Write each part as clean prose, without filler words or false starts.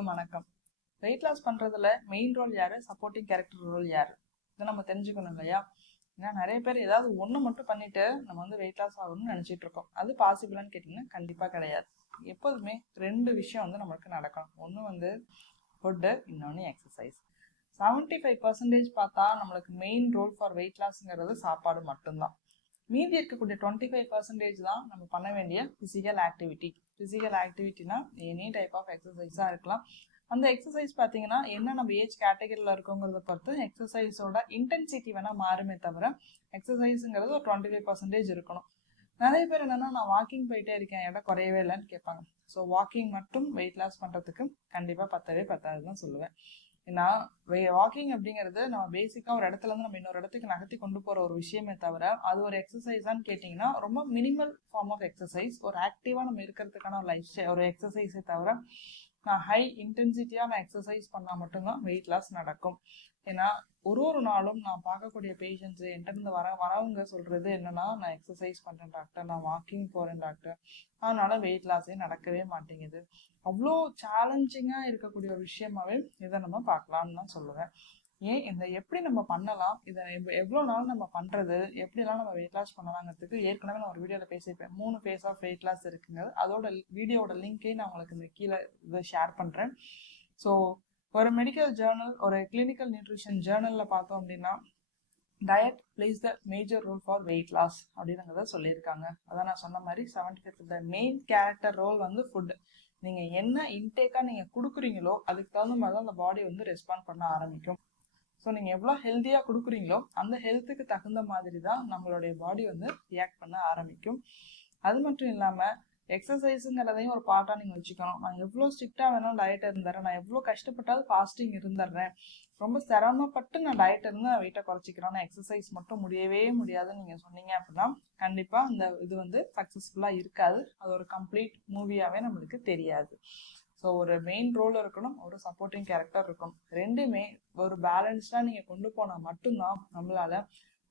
அனைவருக்கும் வணக்கம். Weight loss பண்றதுல மெயின் ரோல் யாரு, சப்போர்ட்டிங் கேரக்டர் ரோல் யாரு, இதை நம்ம தெரிஞ்சுக்கணும் இல்லையா? ஏன்னா நிறைய பேர் ஏதாவது ஒன்று மட்டும் பண்ணிட்டு நம்ம வந்து வெயிட் லாஸ் ஆகணும்னு நினைச்சிட்டு இருக்கோம். அது பாசிபிளான்னு கேட்டிங்கன்னா கண்டிப்பா கிடையாது. எப்போதுமே ரெண்டு விஷயம் வந்து நம்மளுக்கு நடக்கணும். ஒன்று வந்து ஃபுட்டு, இன்னொன்று எக்ஸசைஸ். 75% பார்த்தா நம்மளுக்கு மெயின் ரோல் ஃபார் வெயிட் லாஸ்ங்கிறது சாப்பாடு மட்டும்தான். மீதி இருக்கக்கூடிய 25% தான் நம்ம பண்ண வேண்டிய ஃபிசிக்கல் ஆக்டிவிட்டி. ஃபிசிக்கல் ஆக்டிவிட்டினா எனி டைப் ஆஃப் எக்ஸசைஸாக இருக்கலாம். அந்த எக்ஸசைஸ் பார்த்தீங்கன்னா என்ன நம்ம ஏஜ் கேட்டகரியில் இருக்கோங்கிறத பொறுத்து எக்ஸசைஸோட இன்டென்சிட்டி வேணால் மாறுமே தவிர எக்ஸசைஸுங்கிறது ஒரு 25% இருக்கணும். நிறைய பேர் என்னன்னா நான் வாக்கிங் போயிட்டே இருக்கேன், இடம் குறையவே இல்லைன்னு கேட்பாங்க. ஸோ வாக்கிங் மட்டும் வெயிட் லாஸ் பண்ணுறதுக்கு கண்டிப்பாக பத்தாது தான் சொல்லுவேன். ஏன்னா வாக்கிங் அப்படிங்கிறது நம்ம பேசிக்காக ஒரு இடத்துல இருந்து நம்ம இன்னொரு இடத்துக்கு நகர்த்தி கொண்டு போகிற ஒரு விஷயமே தவிர அது ஒரு எக்ஸசைஸான்னு கேட்டிங்கன்னா ரொம்ப மினிமல் ஃபார்ம் ஆஃப் எக்ஸசைஸ். ஒரு ஆக்டிவாக நம்ம இருக்கிறதுக்கான ஒரு லைஃப் ஸ்டைல், ஒரு எக்ஸசைஸே தவிர நான் ஹை இன்டென்சிட்டியாக நான் எக்ஸசைஸ் பண்ணால் மட்டும்தான் வெயிட் லாஸ் நடக்கும். ஏன்னா ஒரு நாளும் நான் பார்க்கக்கூடிய பேஷண்ட்ஸு என்கிட்ட வரவங்க சொல்கிறது என்னன்னா, நான் எக்ஸசைஸ் பண்ணுறேன் டாக்டர், நான் வாக்கிங் போகிறேன் டாக்டர், அதனால வெயிட் லாஸே நடக்கவே மாட்டேங்குது. அவ்வளோ சேலஞ்சிங்காக இருக்கக்கூடிய ஒரு விஷயமாவே இதை நம்ம பார்க்கலாம்னு தான் சொல்லுவேன். ஏன் இந்த எப்படி நம்ம பண்ணலாம், இதை எவ்வளோ நாள் நம்ம பண்ணுறது, எப்படிலாம் நம்ம வெயிட் லாஸ் பண்ணலாங்கிறதுக்கு ஏற்கனவே நான் ஒரு வீடியோவில் பேசியிருப்பேன். 3 ஃபேஸ் ஆஃப் வெயிட் லாஸ் இருக்குங்க. அதோட வீடியோட லிங்க்கே நான் உங்களுக்கு இந்த கீழே இதை ஷேர் பண்ணுறேன். ஸோ ஒரு மெடிக்கல் ஜேர்னல், ஒரு கிளினிக்கல் நியூட்ரிஷன் ஜேர்னலில் பார்த்தோம் அப்படின்னா diet plays the major role for weight loss அப்படிங்கிறத சொல்லியிருக்காங்க. அதான் நான் சொன்ன மாதிரி 75% மெயின் கேரக்டர் ரோல் வந்து ஃபுட். நீங்கள் என்ன இன்டேக்காக நீங்கள் கொடுக்குறீங்களோ அதுக்கு தகுந்த மாதிரி தான் அந்த பாடி வந்து ரெஸ்பாண்ட் பண்ண ஆரம்பிக்கும். ஸோ நீங்கள் எவ்வளோ ஹெல்த்தியாக கொடுக்குறீங்களோ அந்த ஹெல்த்துக்கு தகுந்த மாதிரி தான் நம்மளுடைய பாடி வந்து ரியாக்ட் பண்ண ஆரம்பிக்கும். அது மட்டும் இல்லாமல் எக்ஸசைஸுங்கிறதையும் ஒரு பார்ட்டாக நீங்கள் வச்சுக்கணும். நான் எவ்வளோ ஸ்ட்ரிக்டாக வேணாலும் டயட் இருந்துடுறேன், நான் எவ்வளோ கஷ்டப்பட்டாலும் ஃபாஸ்டிங் இருந்துடுறேன், ரொம்ப சிரமப்பட்டு நான் டயட் இருந்து நான் வெயிட்டை குறைச்சிக்கிறேன், நான் எக்ஸசைஸ் மட்டும் முடியவே முடியாதுன்னு நீங்கள் சொன்னீங்க அப்படின்னா கண்டிப்பாக அந்த இது வந்து சக்ஸஸ்ஃபுல்லாக இருக்காது. அது ஒரு கம்ப்ளீட் மூவியாகவே நம்மளுக்கு தெரியாது. ஸோ ஒரு மெயின் ரோல் இருக்கணும், ஒரு சப்போர்ட்டிங் கேரக்டர் இருக்கணும். ரெண்டுமே ஒரு பேலன்ஸ்டாக நீங்கள் கொண்டு போனால் மட்டும்தான் நம்மளால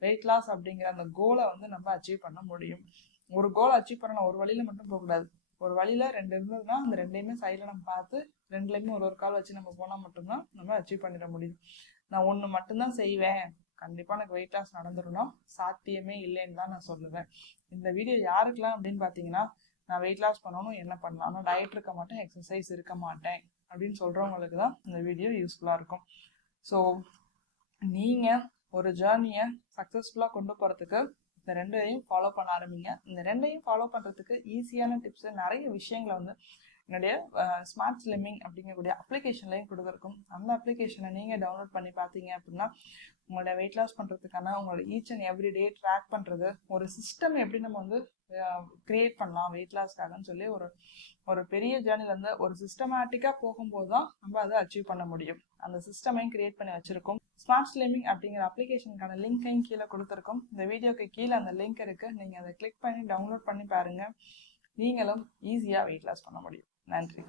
வெயிட் லாஸ் அப்படிங்கிற அந்த கோலை வந்து நம்ம அச்சீவ் பண்ண முடியும். ஒரு கோலை அச்சீவ் பண்ணலாம் ஒரு வழியில மட்டும் போகக்கூடாது. ஒரு வழியில 2 இருந்ததுன்னா அந்த 2யுமே சைடில் நம்ம பார்த்து 2லையுமே ஒரு கால் வச்சு நம்ம போனால் மட்டும்தான் நம்ம அச்சீவ் பண்ணிட முடியும். நான் ஒன்று மட்டும்தான் செய்வேன், கண்டிப்பாக எனக்கு வெயிட் லாஸ் நடந்துடும்னா சாத்தியமே இல்லைன்னு தான் நான் சொல்லுவேன். இந்த வீடியோ யாருக்கெல்லாம் அப்படின்னு பார்த்தீங்கன்னா, நான் வெயிட் லாஸ் பண்ணணும் என்ன பண்ணலாம், ஆனால் டயட் இருக்க மாட்டேன், எக்ஸசைஸ் இருக்க மாட்டேன் அப்படின்னு சொல்கிறவங்களுக்கு தான் இந்த வீடியோ யூஸ்ஃபுல்லாக இருக்கும். ஸோ நீங்கள் ஒரு ஜேர்னியை சக்ஸஸ்ஃபுல்லாக கொண்டு போகிறதுக்கு இந்த 2யும் ஃபாலோ பண்ண ஆரம்பிங்க. இந்த 2யும் ஃபாலோ பண்ணுறதுக்கு ஈஸியான டிப்ஸு, நிறைய விஷயங்களை வந்து என்னுடைய ஸ்மார்ட் ஸ்லிம்மிங் அப்படிங்கக்கூடிய அப்ளிகேஷன்லையும் கொடுத்துருக்கும். அந்த அப்ளிகேஷனை நீங்கள் டவுன்லோட் பண்ணி பார்த்தீங்க அப்படின்னா உங்களோட வெயிட் லாஸ் பண்ணுறதுக்கான உங்களோட each and every day track பண்ணுறது, ஒரு சிஸ்டம் எப்படி நம்ம வந்து கிரியேட் பண்ணலாம் வெயிட் லாஸ்க்காகன்னு சொல்லி ஒரு பெரிய ஜேர்னிலேருந்து ஒரு சிஸ்டமேட்டிக்காக போகும்போது தான் நம்ம அதை அச்சீவ் பண்ண முடியும். அந்த சிஸ்டமையும் கிரியேட் பண்ணி வச்சுருக்கோம். ஸ்மார்ட் ஸ்லிம்மிங் அப்படிங்கிற அப்ளிகேஷனுக்கான லிங்க்கையும் கீழே கொடுத்துருக்கோம். இந்த வீடியோக்கு கீழே அந்த லிங்க் இருக்குது, நீங்கள் அதை கிளிக் பண்ணி டவுன்லோட் பண்ணி பாருங்கள். நீங்களும் ஈஸியாக வெயிட் லாஸ் பண்ண முடியும். நன்றி.